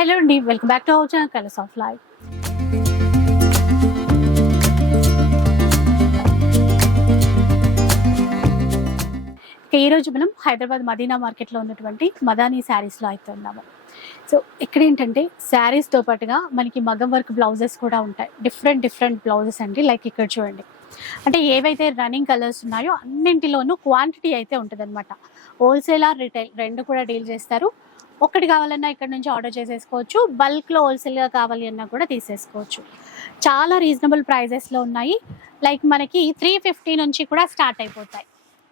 Hello అండి welcome back to our channel colours of life ఈ రోజు మనం హైదరాబాద్ మదీనా మార్కెట్లో ఉన్నటువంటి మదానీ శారీస్లో అయితే ఉన్నాము. సో ఇక్కడ ఏంటంటే శారీస్తో పాటుగా మనకి మగం వర్క్ బ్లౌజెస్ కూడా ఉంటాయి. డిఫరెంట్ డిఫరెంట్ బ్లౌజెస్ అండి లైక్ ఇక్కడ చూడండి. అంటే ఏవైతే రన్నింగ్ కలర్స్ ఉన్నాయో అన్నింటిలోనూ క్వాంటిటీ అయితే ఉంటుంది అనమాట హోల్సేల్ ఆర్ రిటైల్ రెండు కూడా డీల్ చేస్తారు. ఒక్కటి కావాలన్నా ఇక్కడ నుంచి ఆర్డర్ చేసేసుకోవచ్చు. బల్క్లో హోల్సేల్గా కావాలి అన్నా కూడా తీసేసుకోవచ్చు. చాలా రీజనబుల్ ప్రైజెస్లో ఉన్నాయి. లైక్ మనకి త్రీ ఫిఫ్టీ నుంచి కూడా స్టార్ట్ అయిపోతాయి.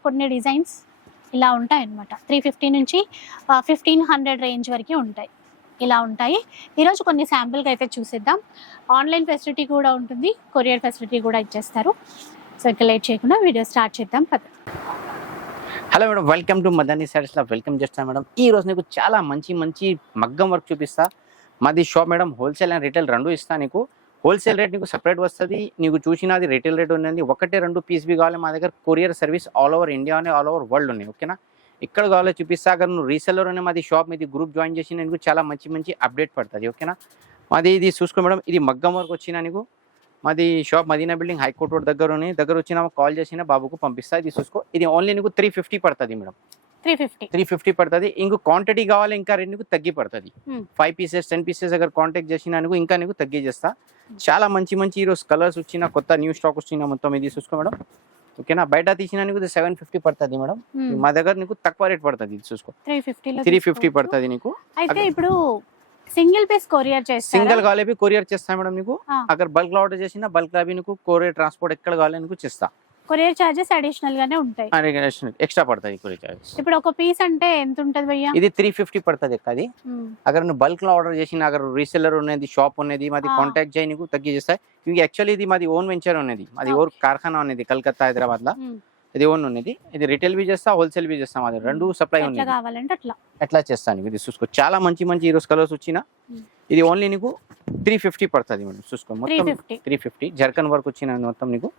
కొన్ని డిజైన్స్ ఇలా ఉంటాయి అన్నమాట. త్రీ ఫిఫ్టీ నుంచి ఫిఫ్టీన్ హండ్రెడ్ రేంజ్ వరకు ఉంటాయి. ఇలా ఉంటాయి. ఈరోజు కొన్ని శాంపుల్గా అయితే చూసేద్దాం. ఆన్లైన్ ఫెసిలిటీ కూడా ఉంటుంది. కొరియర్ ఫెసిలిటీ కూడా ఇచ్చేస్తారు. సో లేట్ చేయకుండా వీడియో స్టార్ట్ చేద్దాం. పద. Hello madam welcome to Madani సారీస్లో welcome చేస్తాను మేడం ఈ రోజు నీకు చాలా మంచి మంచి మగ్గం వర్క్ చూపిస్తా. మాది shop madam wholesale and retail రెండు ఇస్తా నీకు. హోల్సేల్ రేట్ నీకు సపరేట్ వస్తుంది. నీకు చూసినది రిటైల్ రేట్ ఉన్నది. ఒకటే రెండు పీస్ బి కావాలి మా దగ్గర. Courier service all over India ఉన్నాయి ఆల్ ఓవర్ వరల్డ్ ఉన్నాయి. ఓకేనా ఇక్కడ కావాలో చూపిస్తా. అక్కడ నువ్వు రీసెల్లర్ అనే మాది షాప్ మీది గ్రూప్ జాయిన్ చేసి నీకు చాలా మంచి మంచి అప్డేట్ పడుతుంది. ఓకేనా మాది ఇది చూసుకో మేడం ఇది మగ్గం వర్క్ వచ్చిన నీకు? మాది shop Madina building high court road దగ్గర ఉన్నాయి దగ్గర వచ్చిన కాల్ చేసిన బాబుకు పంపిస్తా ఇది చూసుకో. ఇది ఓన్లీ నీకు త్రీ ఫిఫ్టీ పడుతుంది madam. Three fifty three fifty పడుతుంది. ఇంకో క్వాంటిటీ కావాలి ఇంకా రెండు నీకు తగ్గి పడుతుంది. ఫైవ్ పీసెస్ టెన్ పీసెస్ అగర్ కాంటాక్ట్ చేసిన నీకు ఇంకా నీకు తగ్గి చేస్తా. చాలా మంచి మంచి ఈరోజు కలర్స్ వచ్చిన కొత్త న్యూ స్టాక్ వచ్చిన మొత్తం ఇది చూసుకో మేడం. ఓకేనా బయట తీసిన నీకు సెవెన్ ఫిఫ్టీ పడుతుంది మేడం. మా దగ్గర నీకు తక్కువ రేట్ పడుతుంది ఇది చూసుకో. త్రీ ఫిఫ్టీ పడుతుంది నీకు. అయితే ఇప్పుడు సింగిల్ పీస్ కొరియర్ చేస్తారు? సింగిల్ కావాలి కొరియర్ చేస్తా మేడం నీకు. అగర్ బల్క్లో ఆర్డర్ చేసిన బల్క్ అవి నీకు? కొరియర్ ట్రాన్స్పోర్ట్ ఎక్కడ కావాలి నీకు చేస్తా. కొరియర్ చార్జెస్ అడిషనల్ గానే ఉంటాయి. ఎక్స్ట్రా పడుతుంది కొరియర్ చార్జెస్. ఇప్పుడు ఒక పీస్ అంటే ఎంత ఉంటది భయ్యా? ఇది త్రీ ఫిఫ్టీ పడుతుంది అది. ఉమ్, అगर నువ్వు బల్క్లో ఆర్డర్ చేసిన అగర్ రీసెల్లర్ ఉన్నది షాప్ ఉన్నది మాది. కాంటాక్ట్ చేయి నీకు తగ్గి చేస్తాయి యాక్చువల్లీ ఇది మాది ఓన్ వెంచర్ ఉన్నది. మాది ఓన్ కార్ఖానా ఉన్నది కలకత్తా హైదరాబాద్లో. ఇది ఓన్ ఉన్నది. ఇది రిటైల్ బి చేస్తా హోల్సేల్ బి చేస్తాం అది రెండు సప్లై ఉన్నది. కావాలంటే అట్లా. ఎట్లా చేస్తాను ఇది చూసుకో. చాలా మంచి మంచి ఈరోజు కలర్స్ వచ్చిన. ఇది ఓన్లీ నీకు త్రీ ఫిఫ్టీ పడుతుంది మేడం. చూసుకో. మొత్తం త్రీ ఫిఫ్టీ జర్కన్ వర్క్ వచ్చిన మొత్తం నీకు.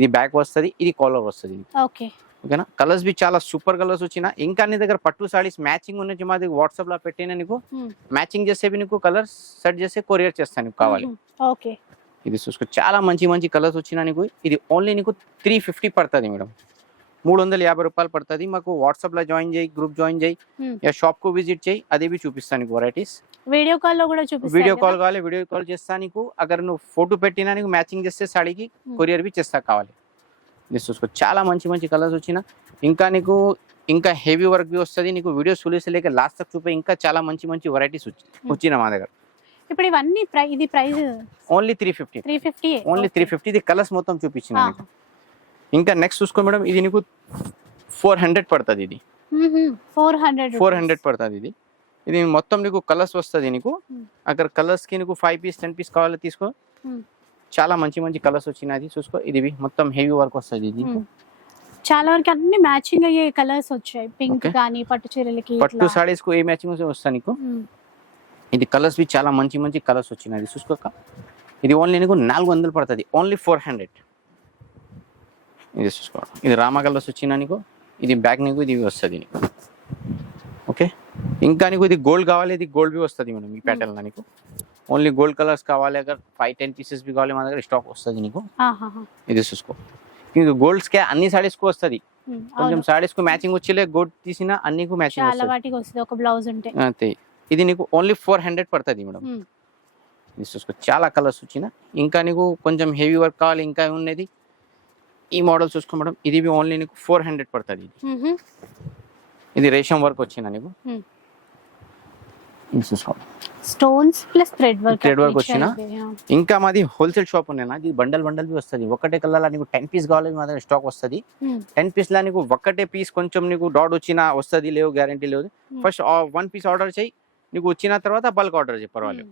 ఇది బ్యాక్ వస్తుంది ఇది కాలర్ వస్తుంది ఓకే. ఓకేనా? కలర్స్ బి చాలా సూపర్ కలర్స్ వచ్చిన. ఇంకా నీ దగ్గర పట్టు సారీస్ మ్యాచింగ్ ఉన్నది మాది వాట్సాప్లో పెట్టిన నీకు. మ్యాచింగ్ చేసేవి నీకు కలర్స్ సెట్ చేసి కొరియర్ చేస్తాను నీకు కావాలి. ఓకే. ఇది చూసుకో. చాలా మంచి మంచి కలర్స్ వచ్చినా నీకు. ఇది ఓన్లీ నీకు త్రీ ఫిఫ్టీ పడుతుంది మేడం. మూడు వందల యాభై రూపాయలు పడుతుంది. మాకు వాట్సాప్లో జాయిన్ చేయి గ్రూప్ జాయిన్ చేయి. షాప్కు విజిట్ చేయి. అదే బి చూపిస్తాను నీకు వెరైటీస్ వీడియో కాల్లో కూడా చూపిస్తారు వీడియో? కాల్ కావాలి వీడియో కాల్ చేస్తా నీకు. అగర్ నువ్వు ఫోటో పెట్టినా నీకు మ్యాచింగ్ చేస్తే సాడీకి. కొరియర్ బి చేస్తా కావాలి. చూసుకో చాలా మంచి మంచి కలర్స్ వచ్చిన. ఇంకా నీకు ఇంకా హెవీ వర్క్ బి వస్తుంది. నీకు వీడియో సొల్యూస్ లేక లాస్ట్ తక్ చూపే ఇంకా చాలా మంచి మంచి వెరైటీస్ వచ్చిన మా దగ్గర. ఇప్పుడు ఇవన్నీ ఇది price only three fifty three fifty only three fifty ఇది కలర్స్ మొత్తం చూపించిన. ఇంకా నెక్స్ట్ చూసుకో మేడం ఇది నీకు ఫోర్ హండ్రెడ్ పడుతుంది ఇది. ఫోర్ హండ్రెడ్ ఫోర్ హండ్రెడ్ పడుతుంది ఇది. ఇది మొత్తం నీకు కలర్స్ వస్తుంది నీకు. అక్కడ కలర్స్కి నీకు ఫైవ్ పీస్ టెన్ పీస్ కావాలి తీసుకో. చాలా మంచి మంచి కలర్స్ వచ్చినాయి చూసుకో. ఇది మొత్తం హెవీ వర్క్ వస్తుంది ఇది చాలా వరకు అన్ని మ్యాచింగ్ అయ్యే కలర్స్ వచ్చాయి. పింక్. కానీ పట్టు చీరలకి పట్టు. సారీస్కు ఏ మ్యాచింగ్ వస్తాయి నీకు? ఇది కలర్స్ చాలా మంచి మంచి కలర్స్ వచ్చినాయి. చూసుకోక ఇది ఓన్లీ నీకు నాలుగు వందలు పడుతుంది. ఓన్లీ ఫోర్ హండ్రెడ్ ఇది చూసుకో. ఇది రామా కలర్స్ వచ్చినా నీకు? ఇది బ్యాక్ నీకు ఇది వస్తుంది నీకు. ఓకే? ఇంకా నీకు ఇది గోల్డ్ కావాలి ఇది గోల్డ్ బి వస్తుంది మేడం ఈ ప్యాటర్న్ నీకు. ఓన్లీ గోల్డ్ కలర్స్ కావాలి అగర్ ఫైవ్ టెన్ పీసెస్ బి కావాలి మా దగ్గర స్టాక్ వస్తుంది నీకు. ఇది చూసుకో. ఇది గోల్డ్స్ కే అన్ని సారీస్కు వస్తుంది. కొంచెం అవును. సారీస్కు మ్యాచింగ్ వచ్చేలే గోల్డ్ తీసినా అన్నికు మ్యాచింగ్ వస్తుంది. ఒక బ్లౌజ్ ఉంటే. అంతే. ఇది నీకు ఓన్లీ ఫోర్ హండ్రెడ్ పడుతుంది మేడం. ఇది చూసుకో. చాలా కలర్స్ వచ్చిన ఇంకా నీకు కొంచెం హెవీ వర్క్ కావాలి ఇంకా ఉన్నది ఈ మోడల్ చూసుకో మేడం ఇది ఓన్లీ నీకు ఫోర్ హండ్రెడ్ పడుతుంది ఇది. ఇది రేషం వర్క్ వచ్చిన నీకు. ఇది చూసుకో స్టోన్స్ ప్లస్ థ్రెడ్ వర్క్ అట్లా ఇచ్చారు వచ్చినా? ఇంకా మాది హోల్సేల్ షాప్ ఉన్నాయన్నా ఇది బండల్ బండల్ బి వస్తుంది. ఒకటే కలర్ నీకు టెన్ పీస్ కావాలి మా దగ్గర స్టాక్ వస్తుంది. టెన్ పీస్ లా నీకు ఒకటే పీస్ కొంచెం నీకు డాట్ వచ్చినా వస్తుంది లేవు గ్యారంటీ లేదు. ఫస్ట్ వన్ పీస్ ఆర్డర్ చేయి. నీకు వచ్చిన తర్వాత బల్క్ ఆర్డర్ చేయి పర్వాలేదు.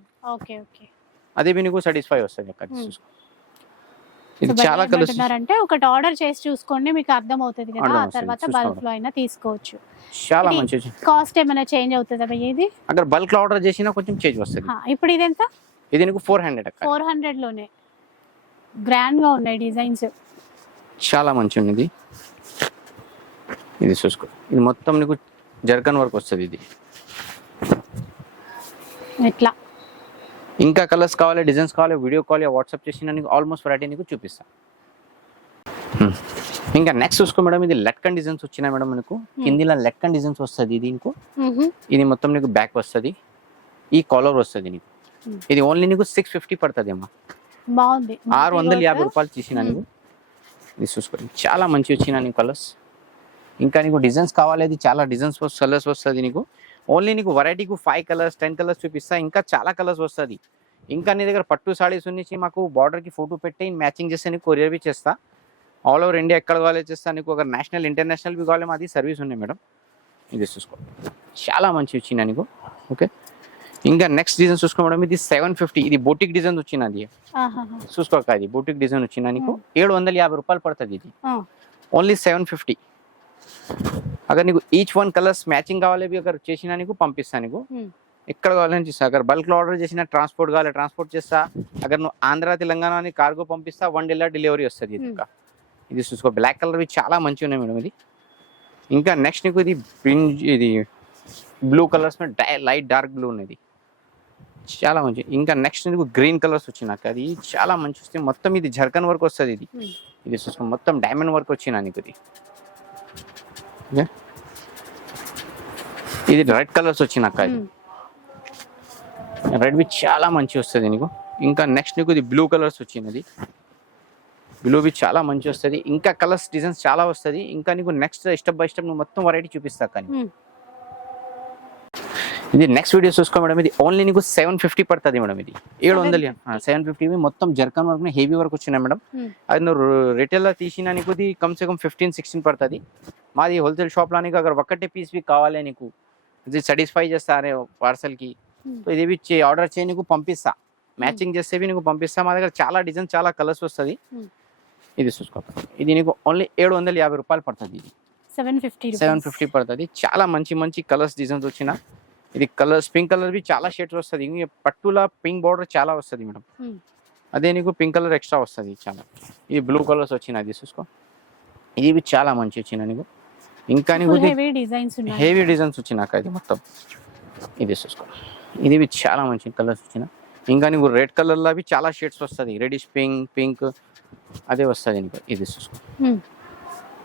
అదే నీకు సాటిస్ఫై వస్తుంది అక్కడ. చూసుకో. ఇది చాలా ఏమంటున్నారంటే ఒకటి ఆర్డర్ చేసి చూసుకోండి మీకు అర్థం అవుతుంది కదా ఆ తర్వాత. బల్క్లో అయినా తీసుకోవచ్చు. చాలా మంచి కాస్ట్ ఏమైనా చేంజ్ అవుతుందా ఇది? అక్కడ బల్క్లో ఆర్డర్ చేసినా కొంచెం చేంజ్ వస్తుంది. ఇప్పుడు ఇది ఎంత? ఇది నీకు ఫోర్ హండ్రెడ్ ఫోర్ హండ్రెడ్లోనే. గ్రాండ్గా ఉన్నాయి డిజైన్స్ చాలా మంచి ఉంది ఇది చూసుకో. ఇది మొత్తం నీకు జర్కన్ వర్క్ వస్తుంది ఇది. ఇట్లా ఇంకా కలర్స్ కావాలి డిజైన్స్ కావాలి వీడియో కాల్ వాట్సాప్ చేసిన నీకు ఆల్మోస్ట్ వెరైటీ నీకు చూపిస్తా. Hmm. ఇంకా నెక్స్ట్ చూసుకో మేడం ఇది లెక్కన్ డిజైన్స్ వచ్చినాయి మేడం మనకు. కిందిలో లెక్కన్ డిజైన్స్ వస్తుంది ఇది మ్హూ. ఇది మొత్తం నీకు బ్యాక్ వస్తుంది. ఈ కాలర్ వస్తుంది నీకు. ఇది ఓన్లీ నీకు సిక్స్ ఫిఫ్టీ పడుతుంది అమ్మా బాగుంది ఆరు వందల యాభై. రూపాయలు తీసిన. నీకు ఇది చూసుకోండి చాలా మంచి వచ్చిన నీకు కలర్స్ ఇంకా నీకు డిజైన్స్ కావాలి అది చాలా డిజైన్స్ కలర్స్ వస్తుంది నీకు. ఓన్లీ నీకు వెరైటీకు ఫైవ్ కలర్స్ టెన్ కలర్స్ చూపిస్తా ఇంకా చాలా కలర్స్ వస్తుంది. ఇంకా నీ దగ్గర పట్టు సాడీస్ నుంచి మాకు బార్డర్కి ఫోటో పెట్టి మ్యాచింగ్ చేస్తే నీకు కొరియర్ బి చేస్తా. ఆల్ ఓవర్ ఇండియా ఎక్కడ కావాలి చేస్తా నీకు ఒక నేషనల్ ఇంటర్నేషనల్ బి కావాలి మాది సర్వీస్ ఉన్నాయి మేడం. ఇది చూసుకో. చాలా మంచి వచ్చింది నీకు. ఓకే ఇంకా నెక్స్ట్ డిజైన్ చూసుకో మేడం ఇది సెవెన్ ఫిఫ్టీ ఇది బోటిక్ డిజైన్ వచ్చినది. చూసుకోక ఇది బూటిక్ డిజైన్ వచ్చిందా నీకు. ఏడు వందల యాభై రూపాయలు పడుతుంది ఇది. ఓన్లీ సెవెన్ ఫిఫ్టీ అక్కడ నీకు ఈచ్ వన్ కలర్స్ మ్యాచింగ్ కావాలి అక్కడ చేసినా నీకు పంపిస్తాను నీకు. Hmm. ఎక్కడ కావాలని చూస్తా. అక్కడ బల్క్లో ఆర్డర్ చేసిన ట్రాన్స్పోర్ట్ కావాలి ట్రాన్స్పోర్ట్ చేస్తా. అక్కడ నువ్వు ఆంధ్ర తెలంగాణ అని కార్గో పంపిస్తా వన్ డేలా డెలివరీ వస్తుంది ఇది hmm. ఇది చూసుకో బ్లాక్ కలర్వి చాలా మంచిగా ఉన్నాయి మేడం ఇది. ఇంకా నెక్స్ట్ నీకు ఇది పింజ్ ఇది blue colours light dark blue ఉన్నది. చాలా మంచి ఇంకా నెక్స్ట్ నీకు గ్రీన్ కలర్స్ వచ్చినాక అది చాలా మంచి వస్తుంది మొత్తం ఇది జర్కన్ వర్క్ వస్తుంది ఇది. Hmm. ఇది చూసుకో మొత్తం డైమండ్ వర్క్ వచ్చినా నీకు ఇది. ఇది రెడ్ కలర్స్ వచ్చినాక ఇది. మ్. రెడ్ బి చాలా మంచి వస్తుంది నీకు. ఇంకా నెక్స్ట్ నీకు ఇది బ్లూ కలర్స్ వచ్చినది బ్లూ బి చాలా మంచి వస్తుంది. ఇంకా కలర్స్ డిజైన్స్ చాలా వస్తుంది. ఇంకా నీకు నెక్స్ట్ స్టెప్ బై స్టెప్ నువ్వు మొత్తం వెరైటీ చూపిస్తా కానీ. ఇది నెక్స్ట్ వీడియో చూసుకో మేడం. ఇది ఓన్లీ నీకు సెవెన్ ఫిఫ్టీ పడుతుంది మేడం ఇది. ఏడు వందలు సెవెన్ ఫిఫ్టీ మొత్తం జర్కన్ వర్క్ హెవీ వర్క్ వచ్చినాయి మేడం. అది నువ్వు రిటైల్లో తీసిన నీకు ఇది కమ్ సే కమ్ ఫిఫ్టీన్ సిక్స్టీన్ పడుతుంది. మాది హోల్సేల్ షాప్లో నీకు అక్కడ ఒక్కటే పీస్ కావాలి నీకు. ఇది సాటిస్ఫై చేస్తారే పార్సల్కి Hmm. సో ఇది ఆర్డర్ చేయి నీకు పంపిస్తా. మ్యాచింగ్ చేసేవి నీకు పంపిస్తా. మా దగ్గర చాలా డిజైన్ చాలా కలర్స్ వస్తుంది. Hmm. ఇది చూసుకో. ఇది నీకు ఓన్లీ ఏడు వందల యాభై రూపాయలు పడుతుంది ఇది. సెవెన్ ఫిఫ్టీ సెవెన్ ఫిఫ్టీ పడుతుంది. చాలా మంచి మంచి కలర్స్ డిజైన్స్ వచ్చిన. ఇది కలర్స్ పింక్ కలర్ బి చాలా షేడ్స్ వస్తుంది. పట్టుల పింక్ బార్డర్ చాలా వస్తుంది మేడం. Hmm. అదే నీకు పింక్ కలర్ ఎక్స్ట్రా వస్తుంది చాలా. ఇది బ్లూ కలర్స్ వచ్చిన అది చూసుకో. ఇది చాలా మంచి వచ్చిన నీకు. ఇంకా నీకు హెవీ డిజైన్స్ హెవీ డిజైన్స్ వచ్చినాక ఇది మొత్తం. ఇది చూసుకో. ఇది చాలా మంచి కలర్స్ వచ్చిన ఇంకా నీకు రెడ్ కలర్లో అవి చాలా షేడ్స్ వస్తుంది. రెడిష్ పింక్ పింక్ అదే వస్తుంది నీకు. ఇది చూసుకో. మ్.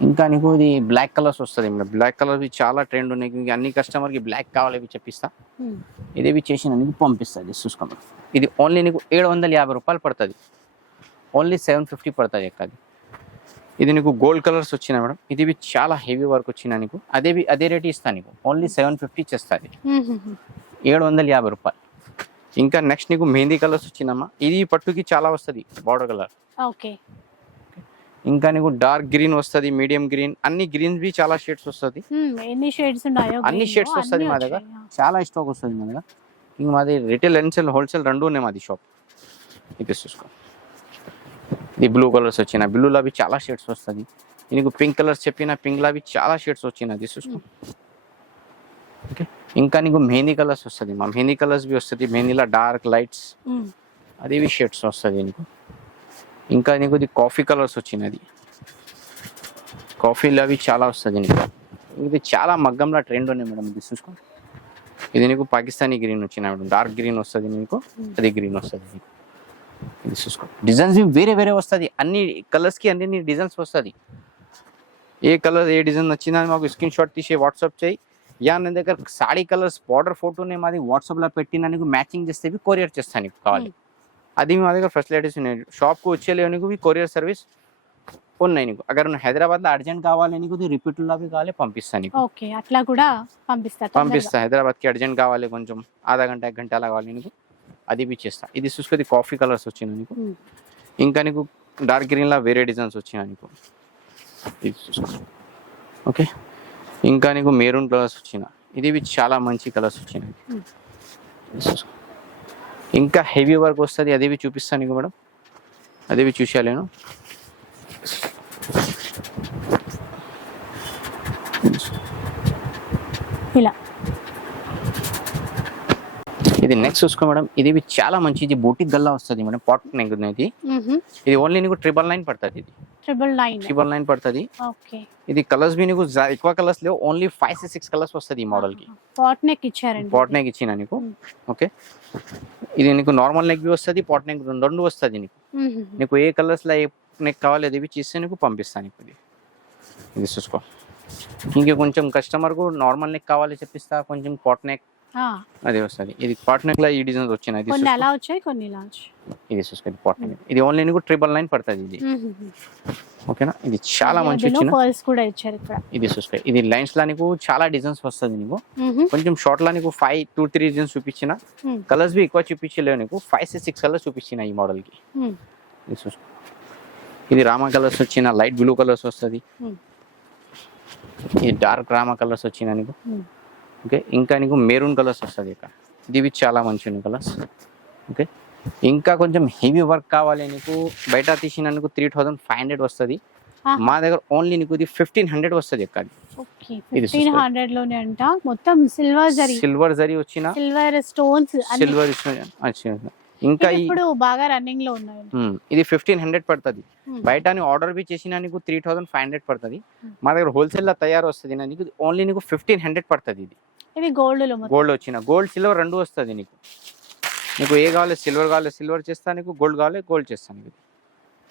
ఇంకా నీకు ఇది బ్లాక్ కలర్స్ వస్తుంది. మేడం బ్లాక్ కలర్ చాలా ట్రెండ్ ఉన్నాయి. ఇంక అన్ని కస్టమర్కి బ్లాక్ కావాలి ఇవి చెప్పిస్తా. మ్. ఇదేవి చేసిన నీకు పంపిస్తుంది. చూసుకో ఇది ఓన్లీ నీకు ఏడు వందల యాభై రూపాయలు పడుతుంది. ఓన్లీ సెవెన్ ఫిఫ్టీ పడుతుంది ఎక్కది. ఇది నీకు గోల్డ్ కలర్స్ వచ్చిన మేడం. ఇది చాలా హెవీ వర్క్ వచ్చిన నీకు. అదే అదే రేట్ ఇస్తాను నీకు. ఓన్లీ సెవెన్ ఫిఫ్టీ చేస్తుంది. ఏడు వందల యాభై రూపాయలు. ఇంకా నెక్స్ట్ నీకు మెహందీ కలర్స్ వచ్చిందమ్మా. ఇది పట్టుకి చాలా వస్తుంది బార్డర్ కలర్ ఓకే. ఇంకా నీకు డార్క్ గ్రీన్ వస్తుంది మీడియం గ్రీన్ అన్ని గ్రీన్స్ బి చాలా షేడ్స్ వస్తుంది. మ్, ఎన్ని షేడ్స్ ఉన్నాయో అన్ని షేడ్స్ వస్తుంది మా దగ్గర. చాలా స్టాక్ వస్తుంది మా దగ్గర. ఇంక మాది రిటైల్ హోల్సేల్ హోల్సేల్ రెండు ఉన్నాయి మాది షాప్ ఇది చూసుకో ఇది బ్లూ కలర్స్ వచ్చిన. బ్లూలో అవి చాలా షేడ్స్ వస్తుంది. నీకు పింక్ కలర్స్ చెప్పిన పింక్లో అవి చాలా షేడ్స్ వచ్చినది చూసుకో ఓకే ఇంకా నీకు మెహందీ కలర్స్ వస్తుంది. మా మెహందీ కలర్స్ బి వస్తుంది. మెహందీలో డార్క్ లైట్స్. మ్. అది ఇవి షేడ్స్ వస్తుంది నీకు. ఇంకా నీకు ఇది కాఫీ కలర్స్ వచ్చినది కాఫీలో అవి చాలా వస్తుంది నీకు. ఇది చాలా మగ్గంలో ట్రెండ్ ఉన్నాయి మేడం. ఇది చూసుకో. ఇది నీకు పాకిస్తానీ గ్రీన్ వచ్చిన మేడం. డార్క్ గ్రీన్ వస్తుంది నీకు. అది గ్రీన్ వస్తుంది నీకు. ఇది చూసుకో. డిజైన్స్ వేరే వేరే వస్తుంది. అన్ని కలర్స్కి అన్ని డిజైన్స్ వస్తుంది. ఏ కలర్ ఏ డిజైన్ నచ్చిందో మాకు స్క్రీన్ షాట్ తీసి వాట్సాప్ చేయి. యా నా దగ్గర సాడీ కలర్స్ బార్డర్ ఫోటోని మాది వాట్సాప్లో పెట్టిన నీకు మ్యాచింగ్ చేస్తే కొరియర్ చేస్తాను నీకు కావాలి అది మా దగ్గర ఫెసిలిటీస్ ఉన్నాయి. షాప్కి వచ్చేలేవు నీకు కొరియర్ సర్వీస్ ఉన్నాయి నీకు. అगर నువ్వు హైదరాబాద్లో అర్జెంట్ కావాలి నీకు రిపీట్లో అవి కావాలి పంపిస్తాను నీకు. ఓకే అట్లా కూడా పంపిస్తారు పంపిస్తా. హైదరాబాద్కి అర్జెంట్ కావాలి కొంచెం. ఆధా గంట గంట అలా కావాలి నీకు. అది బి చేస్తా ఇది చూసుకొని కాఫీ కలర్స్ వచ్చింది నీకు. ఇంకా నీకు డార్క్ గ్రీన్లో వేరే డిజైన్స్ వచ్చినాయి నీకు. ఇది చూసుకో. ఓకే? ఇంకా నీకు మెరూన్ కలర్స్ వచ్చిన ఇది చాలా మంచి కలర్స్ వచ్చినాయి. ఇంకా హెవీ వర్క్ వస్తుంది అది బి చూపిస్తాను నీకు మేడం. అది బి చూసేయాలేను ఇలా. ఇది నెక్స్ట్ చూసుకో మేడం. ఇది చాలా మంచి ఇది బూటిక్ గల్లా వస్తుంది మేడం. పాట్ నెక్ ఇది ఇది ఓన్లీ నీకు ట్రిపుల్ నైన్ పడుతుంది ఇది. ట్రిపుల్ నైన్ ట్రిపుల్ నైన్ పడుతుంది. ఓకే. ఇది కలర్స్ బి నీకు ఎక్కువ కలర్స్ లేవు. Only five to six colours వస్తుంది ఈ మోడల్కి. పాట్ నెక్ ఇచ్చారండి. పాట్ నెక్ ఇచ్చిన నీకు. ఓకే. ఇది నీకు నార్మల్ నెక్ వస్తుంది పాట్ నెక్ రెండు వస్తుంది నీకు. నీకు ఏ కలర్స్లో ఏ నెక్ కావాలి అది చేస్తే నీకు పంపిస్తాను ఇప్పుడు ఇది. ఇది చూసుకో. ఇంక కొంచెం కస్టమర్కు నార్మల్ నెక్ కావాలి చెప్పిస్తా కొంచెం పాట్ నెక్ అది వస్తుంది. ఇది పాట్ నెక్లో ఈ డిజైన్స్ వచ్చినాయి. కొన్ని. అలా వచ్చాయి కొన్ని ఇలా వచ్చాయి. ఇది చూసుకో ఇది పాట్ నెక్ ఇది ఓన్లీ నీకు ట్రిపుల్ నైన్ పడుతుంది ఇది. ఓకేనా? ఇది చాలా మంచి వచ్చిన పర్ల్స్ కూడా ఇచ్చారు ఇక్కడ. ఇది చూసుకో ఇది లైన్స్ లా నీకు చాలా డిజైన్స్ వస్తుంది నీకు. కొంచెం షార్ట్ లా నీకు ఫైవ్ టూ త్రీ డిజైన్స్ చూపించిన. కలర్స్ బి ఎక్కువ చూపించలేవు నీకు. ఫైవ్ సిక్స్ కలర్స్ చూపించిన ఈ మోడల్కి. ఇది చూసుకో. ఇది రామా కలర్స్ వచ్చిన లైట్ బ్లూ కలర్స్ వస్తుంది. ఇది డార్క్ రామా కలర్స్ వచ్చిన నీకు. ఓకే? ఇంకా నీకు మెరూన్ కలర్స్ వస్తుంది ఇక్కడ ఇవి చాలా మంచి కలర్స్. ఓకే? ఇంకా కొంచెం హెవీ వర్క్ కావాలి నీకు. బయట తీసిన నీకు త్రీ థౌసండ్ ఫైవ్ హండ్రెడ్ వస్తుంది. మా దగ్గర ఓన్లీ నీకు ఇది ఫిఫ్టీన్ హండ్రెడ్ వస్తుంది ఇక్కడ ఓకే ఇది ఫిఫ్టీన్ చూసుకో. హండ్రెడ్లోనే అంట. మొత్తం సిల్వర్ జరీ. సిల్వర్ జరీ వచ్చిన? సిల్వర్ స్టోన్స్ సిల్వర్ ఇంకా ఇప్పుడు బాగా రన్నింగ్లో ఉన్నాయి. ఇది ఫిఫ్టీన్ హండ్రెడ్ పడుతుంది. బయట ఆర్డర్ బి చేసినా నీకు త్రీ థౌసండ్ ఫైవ్ హండ్రెడ్ పడుతుంది. మా దగ్గర హోల్సేల్లో తయారు వస్తుంది నీకు. ఓన్లీ నీకు ఫిఫ్టీన్ హండ్రెడ్ పడుతుంది ఇది. ఇవి గోల్డ్లో గోల్డ్ వచ్చిన. గోల్డ్ సిల్వర్ రెండు వస్తుంది నీకు. నీకు ఏ కావాలి సిల్వర్ కావాలి సిల్వర్ చేస్తా నీకు. గోల్డ్ కావాలి గోల్డ్ చేస్తాను నీకు.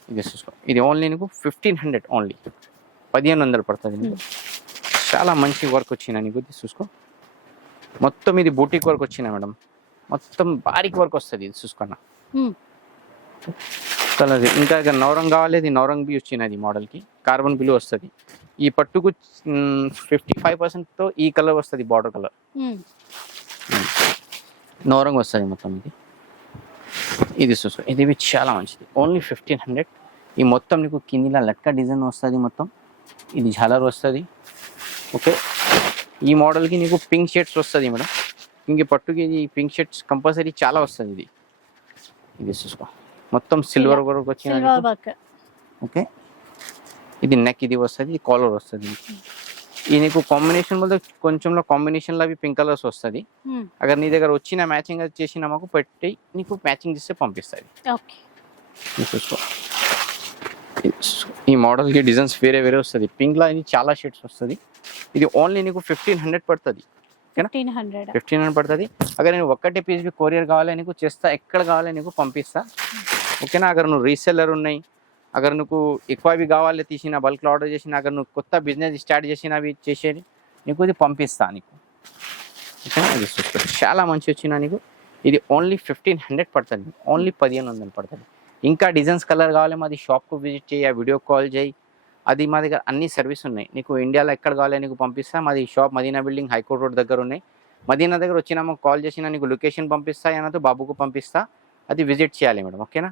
ఇది చూసుకో. ఇది ఓన్లీ నీకు ఫిఫ్టీన్ హండ్రెడ్ ఓన్లీ పదిహేను వందలు పడుతుంది నీకు. చాలా మంచి వర్క్ వచ్చిన నీకు. ఇది చూసుకో. మొత్తం ఇది బూటిక్ వర్క్ వచ్చిన మేడం. మొత్తం బారిక్ వర్క్ వస్తుంది ఇది చూసుకున్నా ఇంకా నవరంగ్ కావాలి ఇది నవరంగ్ బి వచ్చినది మోడల్కి. కార్బన్ బిలు వస్తుంది. ఈ పట్టుకు ఫిఫ్టీ ఫైవ్తో ఈ కలర్ వస్తుంది బార్డర్ కలర్. మ్మ్. నవరంగ్ వస్తుంది మొత్తం ఇది. ఇది చూసుకో ఇది చాలా మంచిది. ఓన్లీ ఫిఫ్టీన్ హండ్రెడ్ ఈ మొత్తం నీకు కిందిలా లట్కా డిజైన్ వస్తుంది మొత్తం. ఇది ఝాలర్ వస్తుంది. ఓకే. ఈ మోడల్కి నీకు పింక్ షర్ట్స్ వస్తుంది మేడం. ఇంక పట్టుకి ఇది పింక్ షర్ట్స్ కంపల్సరీ చాలా వస్తుంది ఇది. ఇది చూసుకో. మొత్తం సిల్వర్ వరకు వచ్చిన ఓకే. ఇది నెక్ ఇది వస్తుంది కాలర్ వస్తుంది. ఈ నీకు కాంబినేషన్ వల్ల కొంచెంలో కాంబినేషన్ అవి పింక్ కలర్స్ వస్తుంది. అగర్ నీ దగ్గర వచ్చిన మ్యాచింగ్ చేసిన మాకు పెట్టి నీకు మ్యాచింగ్ చేస్తే పంపిస్తుంది. ఈ మోడల్కి డిజైన్స్ వేరే వేరే వస్తుంది. పింక్లో ఇది చాలా షేడ్స్ వస్తుంది. ఇది ఓన్లీ నీకు ఫిఫ్టీన్ హండ్రెడ్ పడుతుంది. ఫిఫ్టీన్ హండ్రెడ్ ఫిఫ్టీన్ హండ్రెడ్ పడుతుంది. అగర్ నేను ఒక్కటే పీస్ కొరియర్ కావాలి నీకు చేస్తా ఎక్కడ కావాలి నీకు పంపిస్తా. Hmm. ఓకేనా? అగర్ నువ్వు రీసెల్లర్ ఉన్నాయి. అగర్ నువ్వు ఎక్కువ అవి కావాలి తీసినా బల్క్లో ఆర్డర్ చేసినా అక్కడ నువ్వు కొత్త బిజినెస్ స్టార్ట్ చేసినా అవి చేసేది నీకు ఇది పంపిస్తా నీకు. ఇది చాలా మంచి వచ్చినా నీకు. ఇది ఓన్లీ ఫిఫ్టీన్ హండ్రెడ్ పడుతుంది. ఓన్లీ పదిహేను వందలు పడుతుంది. ఇంకా డిజైన్స్ కలర్ కావాలి మాది షాప్కు విజిట్ చేయి ఆ వీడియో కాల్ చేయి. అది మా దగ్గర అన్ని సర్వీస్ ఉన్నాయి. నీకు ఇండియాలో ఎక్కడ కావాలి నీకు పంపిస్తా. మాది shop Madina building high court road దగ్గర ఉన్నాయి. మదీనా దగ్గర వచ్చినామో కాల్ చేసినా నీకు లొకేషన్ పంపిస్తా ఏనాతో బాబుకు పంపిస్తా. అది విజిట్ చేయాలి మేడం. ఓకేనా?